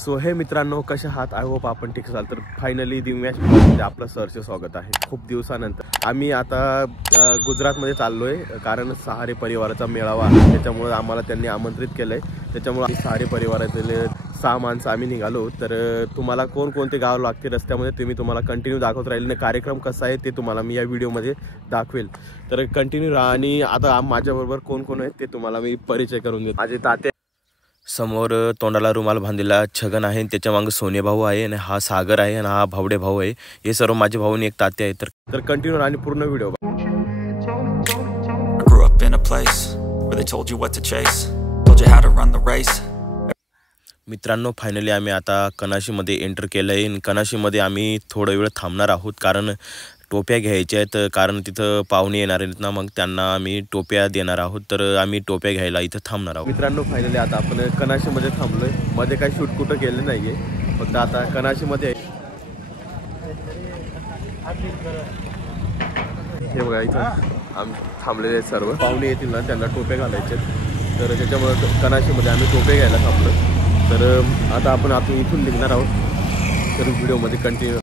So हे मित्रांनो, कशा आहात? आय होप आपण ठीक असाल. तर फायनली दिव्यामध्ये आपलं सरचे स्वागत आहे. खूप दिवसानंतर आम्ही आता गुजरातमध्ये चाललोय, कारण सहारे परिवाराचा मेळावा आहे. त्याच्यामुळे आम्हाला त्यांनी आमंत्रित केलंय. त्याच्यामुळे आम्ही सहारे परिवारातील 6 माणसं आम्ही निघालो. तर तुम्हाला कोणकोणते गाव लागते रस्त्यामध्ये ते तुम्हाला कंटिन्यू दाखवत राहील. आणि कार्यक्रम कसा आहे ते तुम्हाला मी या व्हिडिओमध्ये दाखवेल. तर कंटिन्यू राहा. आणि आता माझ्याबरोबर कोण कोण आहेत ते तुम्हाला मी परिचय करून देतो. माझे ताते समोर तोंडाला रुमाल बांधलेला छगन आहे, त्याच्या मागे सोने भाऊ आहे, आणि हा सागर आहे, आणि हा भावडे भाऊ आहे. हे सर्व माझे भाऊ आणि एक तात्या आहे. तर कंटिन्यू आणि पूर्ण video. I grew up in a place where they told you what to chase, told you how to run the race. मित्रांनो, फायनली आम्ही आता कनाशीमध्ये एंटर केलं आहे. कनाशीमध्ये आम्ही थोडा वेळ थांबणार आहोत, कारण टोप्या घ्यायच्या आहेत. कारण तिथं पाहुणे येणार आहेत ना, मग त्यांना आम्ही टोप्या देणार आहोत. तर आम्ही टोप्या घ्यायला इथं थांबणार आहोत. मित्रांनो, फायनली आता आपण कनाशीमध्ये थांबलोय. मध्ये काही शूट कुठं केलं नाहीये, फक्त आता कनाशीमध्ये हे बघा. इथं आम्ही थांबलेले आहेत. सर्व पाहुणे येतील ना, त्यांना टोप्या घालायचे आहेत. तर त्याच्यामुळे कनाशीमध्ये आम्ही टोप्या घ्यायला थांबलो. तर आता आपण इथून निघणार आहोत. तर व्हिडिओमध्ये कंटिन्यू.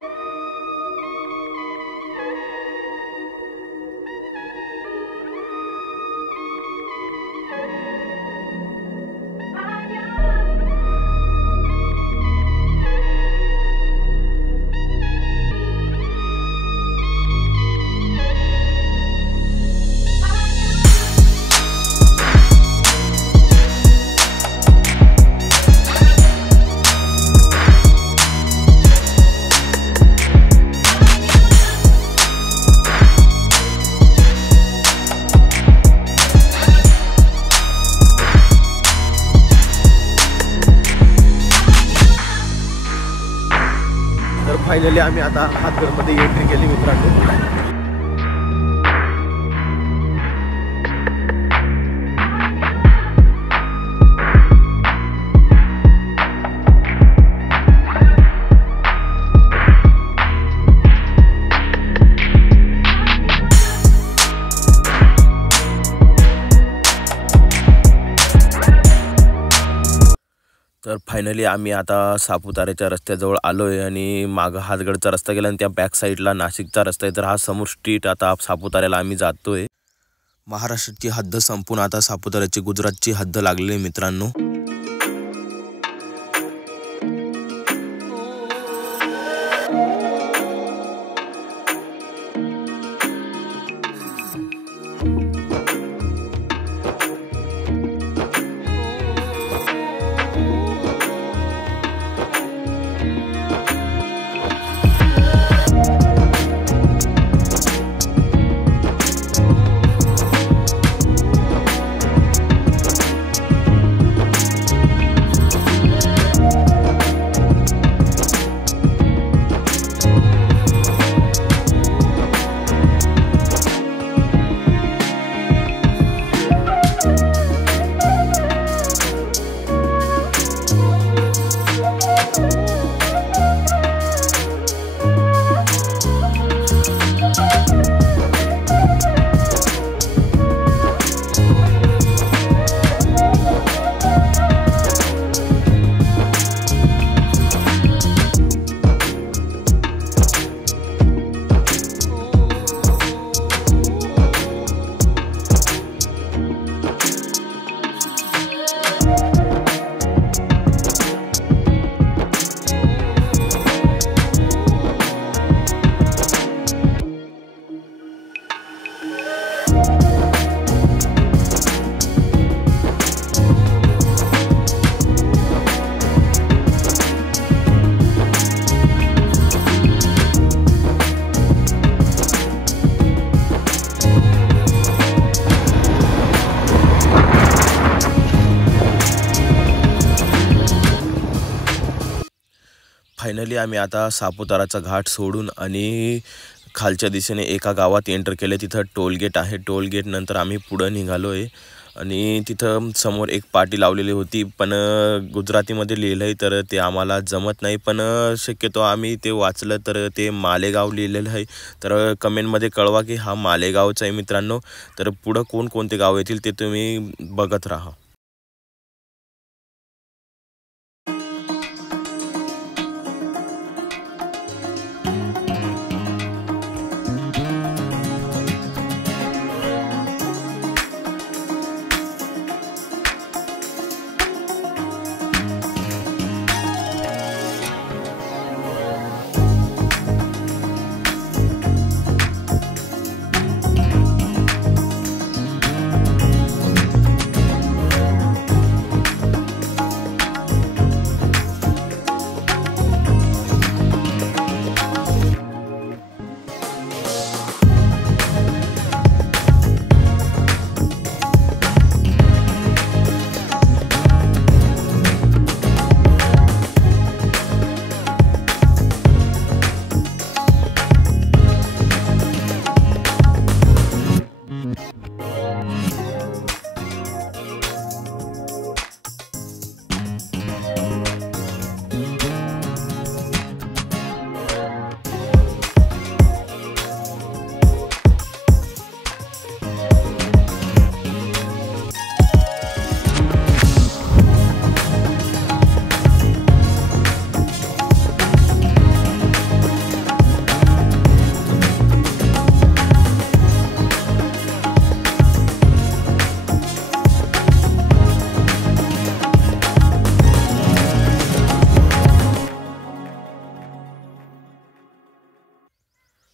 फायनली आम्ही आता हातगडमध्ये एंट्री केली मित्रांनो. तर फायनली आम्ही आता सापुताऱ्याच्या रस्त्याजवळ आलो आहे. आणि मागं हातगडचा रस्ता गेला, आणि त्या बॅक साईडला नाशिकचा रस्ता आहे. तर हा समोर स्ट्रीट आता सापुताऱ्याला आम्ही जातोय. महाराष्ट्राची हद्द संपून आता सापुताऱ्याची गुजरातची हद्द लागलेली आहे मित्रांनो. फायनली आम्ही आता सापुताराचा घाट सोडून आणि खालच्या दिशेने एका गावात एंटर केले. तिथं टोलगेट आहे. टोलगेट नंतर आम्ही पुढं निघालो आहे. आणि तिथं समोर एक पाटी लावलेली होती, पण गुजरातीमध्ये लिहिलं आहे, तर ते आम्हाला जमत नाही. पण शक्यतो आम्ही ते वाचलं तर ते मालेगाव लिहिलेलं आहे. तर कमेंटमध्ये कळवा की हा मालेगावचा आहे मित्रांनो. तर पुढं कोणकोणते गाव येतील ते तुम्ही बघत राहा.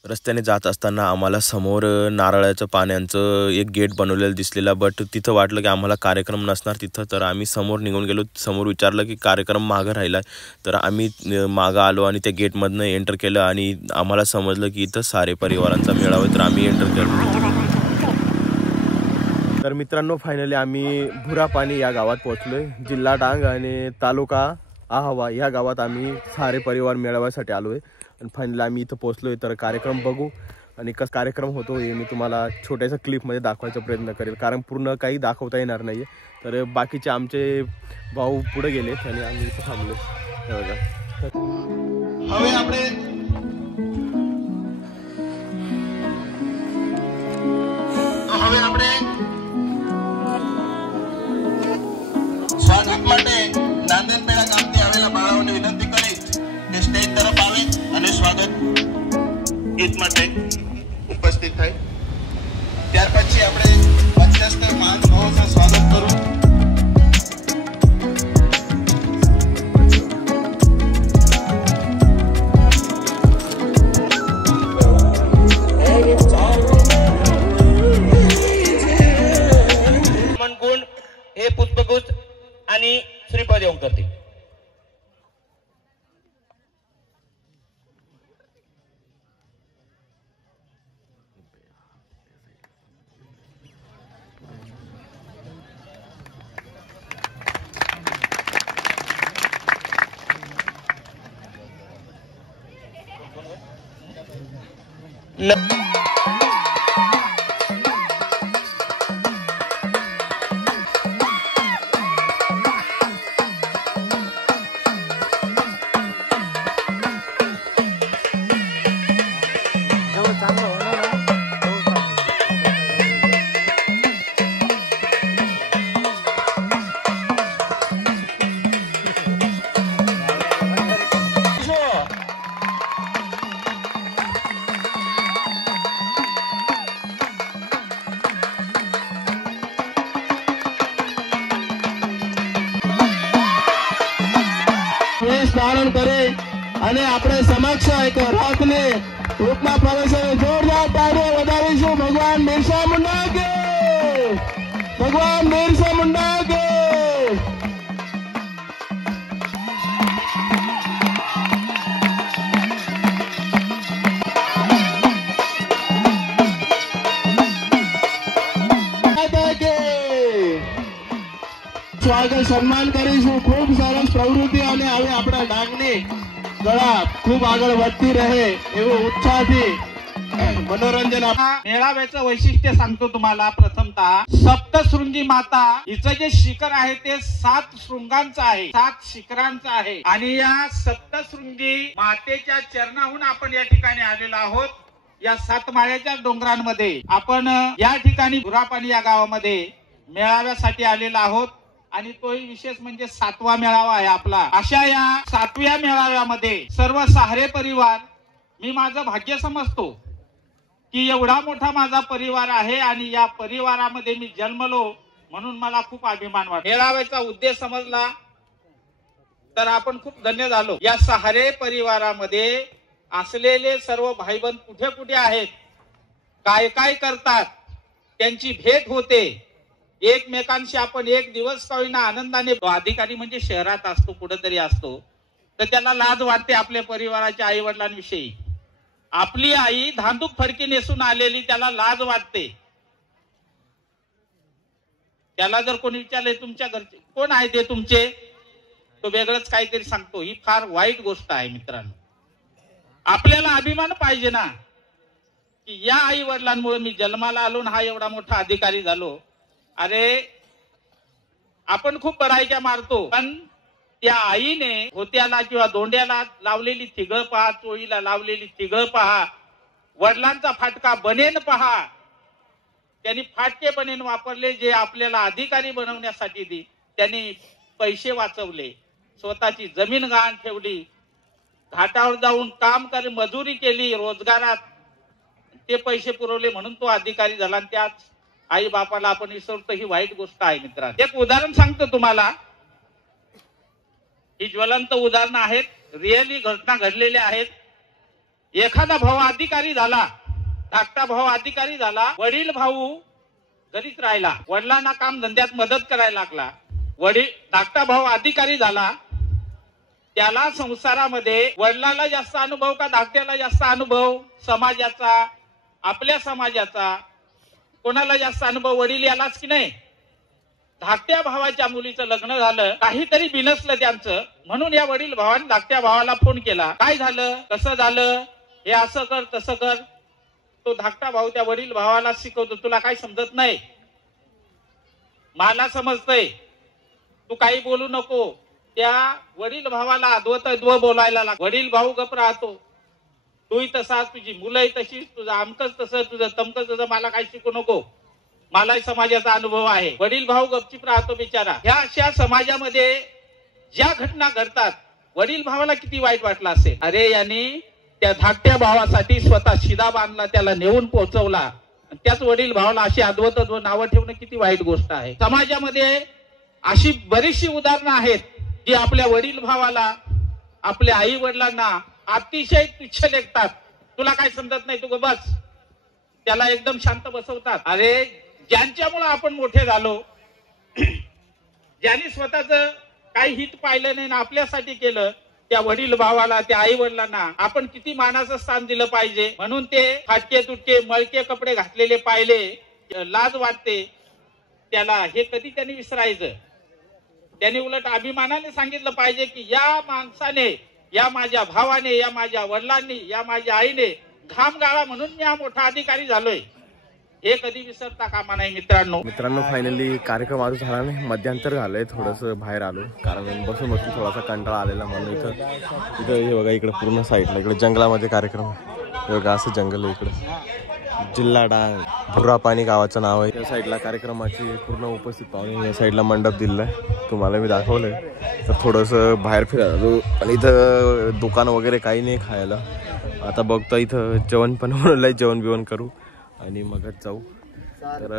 रस्त्याने जात असताना आम्हाला समोर नारळाचं पाण्याचं एक गेट बनवलेलं दिसलेला, बट तिथं वाटलं की आम्हाला कार्यक्रम नसणार तिथं, तर आम्ही समोर निघून गेलो. समोर विचारलं की कार्यक्रम मागं राहिला, तर आम्ही मागं आलो आणि त्या गेटमधनं एंटर केलं आणि आम्हाला समजलं की इथं सारे परिवारांचा मेळावा आहे, तर आम्ही एंटर केलो. तर मित्रांनो, फायनली आम्ही भुरापाणी या गावात पोहोचलोय. जिल्हा डांग आणि तालुका आहावा या गावात आम्ही सारे परिवार मेळाव्यासाठी आलोय आणि फायनली आम्ही इथं पोहोचलोय. तर कार्यक्रम बघू आणि कसं कार्यक्रम होतो हे मी तुम्हाला छोट्याशा क्लिपमध्ये दाखवायचा प्रयत्न करेल, कारण पूर्ण काही दाखवता येणार नाही. तर बाकीचे आमचे भाऊ पुढे गेले आणि आम्ही इथं थांबलो. હવે આપણે સ્વાગત માટે નાંદેડપેડા ગામથી આવેલા બાળાઓને વિનંતી કરી કે સ્ટેજ તરફ આવે અને સ્વાગત ગીત માટે ઉપસ્થિત થાય. ત્યાર પછી આપણે મધ્યસ્થ મહાનુભાવોનું સ્વાગત કરું. हे पुष्पगुच्छ आणि श्रीफळ देऊन करते. ધારણ કરે અને આપણે સમક્ષ એક રથને રૂપમાં પ્રવેશે. જોરદાર તાળીઓ વધારીશું. ભગવાન બિરસા મુંડા કે, ભગવાન બિરસા મુંડા કે. સ્વાગત સન્માન કરીશું. ખૂબ સરસ પ્રવૃત્તિ અને હવે આપણા ડાંગની કળા ખૂબ આગળ વધતી રહે એવો ઉત્સાહથી मनोरंजन. मेळाव्याचं वैशिष्ट्य सांगतो तुम्हाला. प्रथमतः सप्तशृंगी माता हिचं जे शिखर आहे ते 7 शृंगांचं आहे, 7 शिखरांचं आहे आणि या सप्तशृंगी मातेच्या चरणाहून आपण या ठिकाणी आलेलो आहोत. या 7 माळ्याच्या डोंगरांमध्ये आपण या ठिकाणी भुरापाणी या गावामध्ये मेळाव्यासाठी आलेलो आहोत आणि तोही विशेष म्हणजे 7वा मेळावा आहे आपला. अशा या 7व्या मेळाव्यामध्ये सर्व सहारे परिवार, मी माझं भाग्य समजतो की एवढा मोठा माझा परिवार आहे आणि या परिवारामध्ये मी जन्मलो म्हणून मला खूप अभिमान वाटतो. मेळाव्याचा उद्देश समजला तर आपण खूप धन्य झालो. या सहारे परिवारामध्ये असलेले सर्व भाईबंद कुठे कुठे आहेत, काय काय करतात, त्यांची भेट होते. एकमेकांशी आपण एक दिवस का होईना आनंदाने. अधिकारी म्हणजे शहरात असतो, कुठेतरी असतो, तर त्याला लाज वाटते आपल्या परिवाराच्या आई वडिलांविषयी. आपली आई धांदूक फडकी नेसून आलेली, त्याला लाज वाटते. त्याला जर कोणी विचारले तुमच्या घरचे कोण आहे ते तुमचे, तो वेगळंच काहीतरी सांगतो. ही फार वाईट गोष्ट आहे मित्रांनो. आपल्याला अभिमान पाहिजे ना की या आई वडिलांमुळे मी जन्माला आलो हा एवढा मोठा अधिकारी झालो. अरे आपण खूप बडाईच्या मारतो, पण त्या आईने होत्याला किंवा दोंड्याला लावलेली थिगळ पहा, चोळीला लावलेली थिगळ पहा, वडिलांचा फाटका बनेन पहा. त्यांनी फाटके बनेन वापरले जे आपल्याला अधिकारी बनवण्यासाठी दी. त्यांनी पैसे वाचवले, स्वतःची जमीन गहाण ठेवली, घाटावर जाऊन काम कर मजुरी केली, रोजगारात ते पैसे पुरवले म्हणून तो अधिकारी झाला. आणि त्याच आई बापाला आपण विसरतो, ही वाईट गोष्ट आहे मित्रांनो. एक उदाहरण सांगतो तुम्हाला. ही ज्वलंत उदाहरणं आहेत, रिअली घटना घडलेल्या आहेत. एखादा भाऊ अधिकारी झाला, धाकटा भाऊ अधिकारी झाला, वडील भाऊ घरीच राहिला, वडिलांना काम धंद्यात मदत करायला लागला, धाकटा भाऊ अधिकारी झाला, त्याला संसारामध्ये वडिलांना जास्त अनुभव का धाकट्याला जास्त अनुभव? समाजाचा, आपल्या समाजाचा कोणाला जास्त अनुभव? वडील यालाच की नाही? धाकट्या भावाच्या मुलीचं लग्न झालं, काहीतरी बिनसलं त्यांचं, म्हणून या वडील भावाने धाकट्या भावाला फोन केला. काय झालं, कसं झालं, हे असं कर तसं कर. तो धाकटा भाऊ त्या वडील भावाला शिकवतो, तुला काही समजत नाही, मला समजतंय, तू काही बोलू नको. त्या वडील भावाला अद्व बोलायला लाग. वडील भाऊ गप राहतो, तूही तसाच, तुझी मुलंही तशीच, तुझं आमकच तसं, तुझं तमकच तसं, मला काही शिकू नको, मलाही समाजाचा अनुभव आहे. वडील भाऊ गपचीप राहतो बिचारा. ह्या अशा समाजामध्ये ज्या घटना घडतात, वडील भावाला किती वाईट वाटलं असेल. अरे यांनी त्या धाकट्या भावासाठी स्वतः शिदा बांधला, त्याला नेऊन पोहोचवला, त्याच वडील भावाला अशी अद्वैत नावं ठेवणं किती वाईट गोष्ट आहे. समाजामध्ये अशी बरीचशी उदाहरणं आहेत जी आपल्या वडील भावाला, आपल्या आई वडिलांना अतिशय तुच्छ लेखतात. तुला काय समजत नाही, तू बस, त्याला एकदम शांत बसवतात. अरे ज्यांच्यामुळे आपण मोठे झालो, ज्यांनी स्वतःच काही हित पाहिलं नाही ना आपल्यासाठी केलं, त्या वडील भावाला, त्या आई वडिलांना आपण किती मानाचं स्थान दिलं पाहिजे. म्हणून ते फाटके तुटके मळके कपडे घातलेले पाहिले, लाज वाटते त्याला. हे कधी त्यांनी विसरायचं? त्यांनी उलट अभिमानाने सांगितलं पाहिजे की या माणसाने, या माझ्या भावाने, या माझ्या वडिलांनी, या माझ्या आईने घाम गाळा म्हणून मी हा मोठा अधिकारी झालोय. हे कधी विसरता कामा नाही मित्रांनो. फायनली कार्यक्रम अजून झाला नाही, मध्यंतर झालंय, थोडंसं बाहेर आलो कारण बसून बसून थोडासा कंटाळा आलेला म्हणून. इथं हे बघा, इकडे पूर्ण साईडला इकडे जंगलामध्ये कार्यक्रम, हे बघा असं जंगल आहे इकडे. जिल्हा डांग भुरापाणी गावाचं नाव आहे. या साईडला कार्यक्रमाची पूर्ण उपस्थित पाहुणे, या साईडला मंडप दिलेला आहे, तुम्हाला मी दाखवलंय. तर थोडंसं बाहेर फिरायला आलो आणि इथं दुकान वगैरे काही नाही खायला. आता बघता इथं जेवण पण बनवलंय, जेवण बिवण करू आणि मगच जाऊ. तर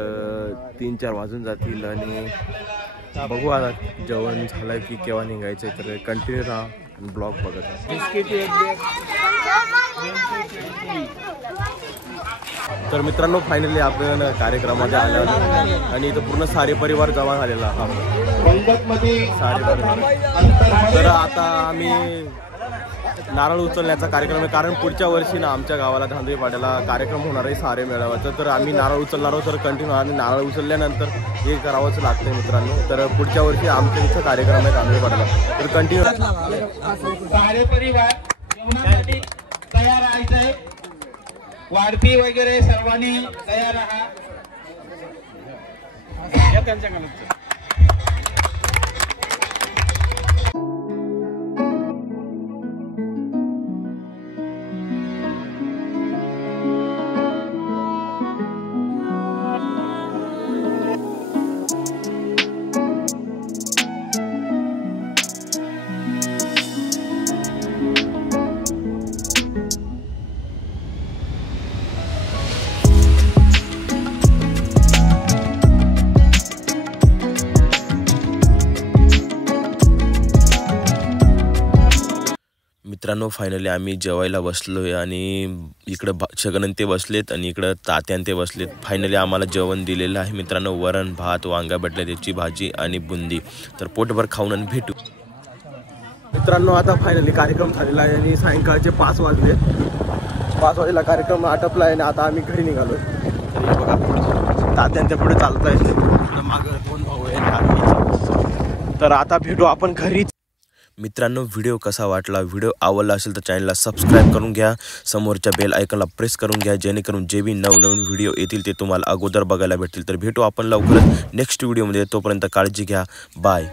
3-4 वाजून जातील आणि बघू आता जेवण झालं की केव्हा निघायचं. तर कंटिन्यू राहा आणि ब्लॉग बघत राहा. तर मित्रांनो फायनली आपण कार्यक्रमामध्ये आलो आणि इथं पूर्ण सारे परिवार जमा झालेला हा. तर आता आम्ही नारळ उचलण्याचा कार्यक्रम आहे, कारण पुढच्या वर्षी ना आमच्या गावाला धांदवीपाड्याला कार्यक्रम होणार आहे सारे मेळाव्याचा. तर आम्ही नारळ उचलणार आहोत. तर कंटिन्यू आणि नारळ उचलल्यानंतर हे करावंच लागतंय मित्रांनो. तर पुढच्या वर्षी आमच्या इथं कार्यक्रम आहे धांदवीपाड्याला. तर कंटिन्यू सारे परिवार जेवणासाठी तयार राहायचंय. वाढपी वगैरे सर्वांनी तयार राहा. मित्रांनो फायनली आम्ही जेवायला बसलोय आणि इकडं छगन ते बसलेत आणि इकडं तात्यान ते बसलेत. फायनली आम्हाला जेवण दिलेलं आहे मित्रांनो, वरण भात, वांगा बटाट्याची भाजी आणि बुंदी. तर पोटभर खाऊन आणि भेटू मित्रांनो. आता फायनली कार्यक्रम झालेला आहे आणि सायंकाळचे 5 वाजले. 5 वाजेला कार्यक्रम आटपला आहे आणि आता आम्ही घरी निघालोय. तरी बघा तात्यांच्या पुढे चालत आहे, मागं 2 भाऊ आहेत. तर आता भेटू आपण घरीच. मित्रांनो व्हिडिओ कसा वाटला, व्हिडिओ आवडला असेल तर चॅनलला सबस्क्राईब करून घ्या, समोरच्या बेल आयकॉनला प्रेस करून घ्या, जेणेकरून जे बी नवनवीन व्हिडिओ येतील ते तुम्हाला अगोदर बघायला भेटतील. तर भेटू आपण लवकरच नेक्स्ट व्हिडिओमध्ये. तोपर्यंत काळजी घ्या. बाय.